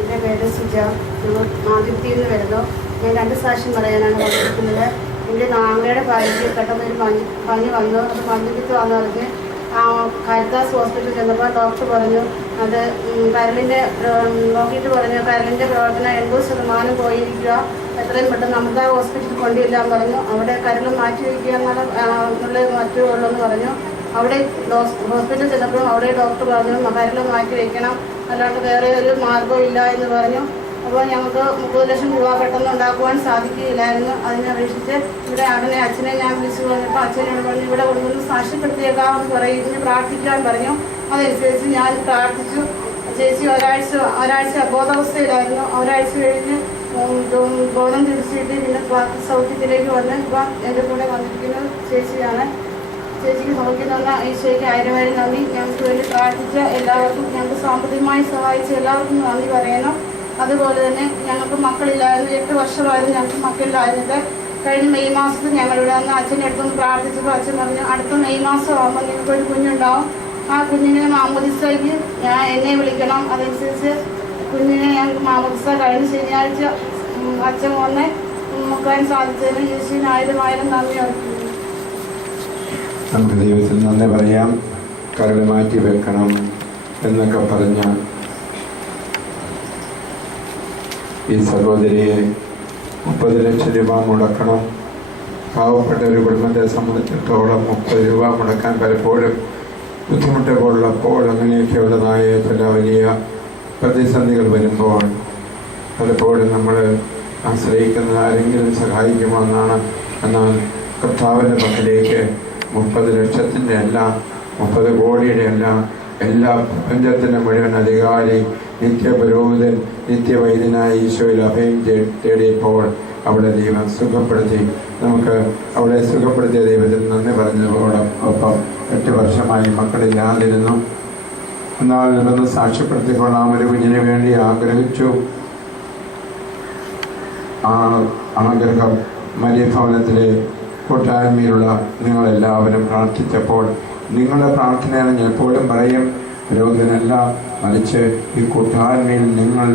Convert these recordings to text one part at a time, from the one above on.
എൻ്റെ പേര് സുജ. ഞങ്ങൾ മാതിരുത്തിയിൽ നിന്ന് വരുന്നു. ഞാൻ 2 സാക്ഷ്യം പറയാനാണ് വന്നിരിക്കുന്നത്. എൻ്റെ ആങ്ങളയുടെ ഭാര്യയ്ക്ക് പെട്ടെന്ന് ഒരു പനി വന്നു. അത് മഞ്ഞപ്പിത്തം വന്നു പറഞ്ഞ് കാരിത്താസ് ഹോസ്പിറ്റലിൽ ചെന്നപ്പോൾ ഡോക്ടർ പറഞ്ഞു അത് കരളിൻ്റെ നോക്കിയിട്ട് പറഞ്ഞു കരളിൻ്റെ പ്രവർത്തനം 80% പോയിരിക്കുക, എത്രയും പെട്ടെന്ന് അമൃത ഹോസ്പിറ്റലിൽ കൊണ്ടുവരാൻ പറഞ്ഞു. അവിടെ കരൾ മാറ്റി വയ്ക്കുക എന്നുള്ള മറ്റു ഉള്ളെന്ന് പറഞ്ഞു. അവിടെ ഹോസ്പിറ്റലിൽ ചെന്നപ്പോൾ അവിടെ ഡോക്ടർ പറഞ്ഞു കരൾ മാറ്റി വയ്ക്കണം, അല്ലാണ്ട് വേറെ ഒരു മാർഗ്ഗവും ഇല്ല എന്ന് പറഞ്ഞു. അപ്പോൾ ഞങ്ങൾക്ക് 30 ലക്ഷം രൂപ പെട്ടെന്ന് ഉണ്ടാക്കുവാൻ സാധിക്കുകയില്ലായിരുന്നു. അതിനെ അപേക്ഷിച്ച് ഇവിടെ അച്ഛനെ ഞാൻ വിളിച്ചു പറഞ്ഞപ്പോൾ അച്ഛനോട് പറഞ്ഞു ഇവിടെ കൊണ്ടുവന്ന് സാക്ഷ്യപ്പെടുത്തിയേക്കാമെന്ന് പറയും, ഇതിന് പ്രാർത്ഥിക്കാൻ പറഞ്ഞു. അതനുസരിച്ച് ഞാൻ പ്രാർത്ഥിച്ചു. ചേച്ചി ഒരാഴ്ച അബോധാവസ്ഥയിലായിരുന്നു. ഒരാഴ്ച കഴിഞ്ഞ് ബോധം തിരിച്ചിട്ട് പിന്നെ സൗഖ്യത്തിലേക്ക് വന്ന് ഇപ്പം എൻ്റെ കൂടെ വന്നിരിക്കുന്നത് ചേച്ചിയാണ്. ചേച്ചിക്ക് സൗഖ്യം തന്ന ഈശോയ്ക്ക് 1000 നന്ദി. ഞങ്ങൾക്ക് വേണ്ടി പ്രാർത്ഥിച്ച എല്ലാവർക്കും, ഞങ്ങൾക്ക് സാമ്പത്തികമായി സഹായിച്ച എല്ലാവർക്കും നന്ദി പറയണം. അതുപോലെ തന്നെ ഞങ്ങൾക്ക് മക്കളില്ലായിരുന്നു. 8 വർഷമായിരുന്നു ഞങ്ങൾക്ക് മക്കളില്ലായിരുന്നത്. കഴിഞ്ഞ മെയ് മാസത്തിൽ ഞങ്ങളിവിടെ വന്ന് അച്ഛൻ്റെ അടുത്തൊന്ന് പ്രാർത്ഥിച്ചപ്പോൾ അച്ഛൻ പറഞ്ഞു അടുത്ത മെയ് മാസം ആകുമ്പോൾ നിങ്ങൾക്കൊരു കുഞ്ഞുണ്ടാവും. ആ കുഞ്ഞിനെ മാമോദിസയ്ക്ക് എന്നെ വിളിക്കണം. അതനുസരിച്ച് കുഞ്ഞിനെ ഞങ്ങൾക്ക് മാമോദിസ കഴിഞ്ഞ ശനിയാഴ്ച അച്ഛൻ വന്ന് മുക്കാൻ സാധിച്ചതിന് യേശുവിന് 1000 നന്ദി അറിയിക്കുന്നു. നമുക്ക് ദൈവത്തിന് നന്ദി പറയാം. കരൾ മാറ്റി വെക്കണം എന്നൊക്കെ പറഞ്ഞ ഈ സഹോദരിയെ 30 ലക്ഷം രൂപ മുടക്കണം. പാവപ്പെട്ട ഒരു കുടുംബത്തെ സംബന്ധിച്ചിടത്തോളം 30 രൂപ മുടക്കാൻ പലപ്പോഴും ബുദ്ധിമുട്ടുകളുള്ളപ്പോൾ അങ്ങനെയൊക്കെയുള്ളതായ ചില വലിയ പ്രതിസന്ധികൾ വരുമ്പോൾ പലപ്പോഴും നമ്മൾ ആശ്രയിക്കുന്നത് ആരെങ്കിലും സഹായിക്കുമോ എന്നാണ്. എന്നാൽ കർത്താവിൻ്റെ പക്കലേക്ക് 30 ലക്ഷത്തിൻ്റെ അല്ല, 30 കോടിയുടെ അല്ല, എല്ലാ പ്രപഞ്ചത്തിൻ്റെ മുഴുവൻ അധികാരി, നിത്യപുരോഹിതൻ, നിത്യവൈദ്യനായ ഈശോയിൽ അഭയം തേടിയപ്പോൾ അവിടെ ദൈവം സുഖപ്പെടുത്തി. നമുക്ക് അവിടെ സുഖപ്പെടുത്തിയ ദൈവത്തിൽ നന്ദി പറഞ്ഞതോടൊപ്പം 8 വർഷമായി മക്കളില്ലാതിരുന്നു. എന്നാൽ ഇതൊന്ന് സാക്ഷ്യപ്പെടുത്തിക്കൊള്ളാം. ഒരു കുഞ്ഞിന് വേണ്ടി ആഗ്രഹിച്ചു. ആ ആഗ്രഹം മരിയഭവനത്തിലെ കൂട്ടായ്മയിലുള്ള നിങ്ങളെല്ലാവരും പ്രാർത്ഥിച്ചപ്പോൾ നിങ്ങളുടെ പ്രാർത്ഥനയാണ് ഞാൻ എപ്പോഴും പറയും, രോഗനല്ല, മറിച്ച് ഈ കൂട്ടായ്മയിൽ നിങ്ങൾ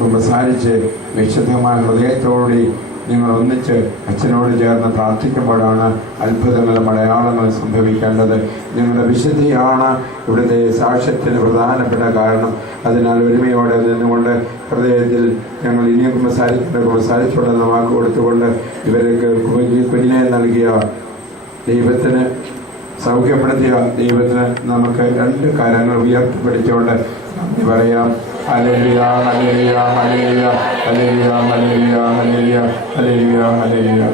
സംസാരിച്ച് വിശുദ്ധമായ ഹൃദയത്തോടെ നിങ്ങൾ ഒന്നിച്ച് അച്ഛനോട് ചേർന്ന് പ്രാർത്ഥിക്കുമ്പോഴാണ് അത്ഭുതങ്ങളും അടയാളങ്ങളും സംഭവിക്കേണ്ടത്. നിങ്ങളുടെ വിശുദ്ധിയാണ് ഇവിടുത്തെ സാക്ഷ്യത്തിന് പ്രധാനപ്പെട്ട കാരണം. അതിനാൽ ഒരുമയോടെ നിന്നുകൊണ്ട് ഹൃദയത്തിൽ ഞങ്ങൾ ഇനിയും കുമ്പസാരിച്ചുകൊണ്ടെന്ന് വാക്ക് കൊടുത്തുകൊണ്ട് ഇവർക്ക് കുഞ്ഞിനെ നൽകിയ ദൈവത്തിന്, സൗഖ്യപ്പെടുത്തിയ ദൈവത്തിന് നമുക്ക് 2 കാര്യങ്ങൾ ഉയർത്തിപ്പിടിച്ചുകൊണ്ട് നന്ദി പറയാം. Hallelujah, hallelujah, hallelujah, hallelujah, hallelujah, hallelujah, hallelujah, hallelujah.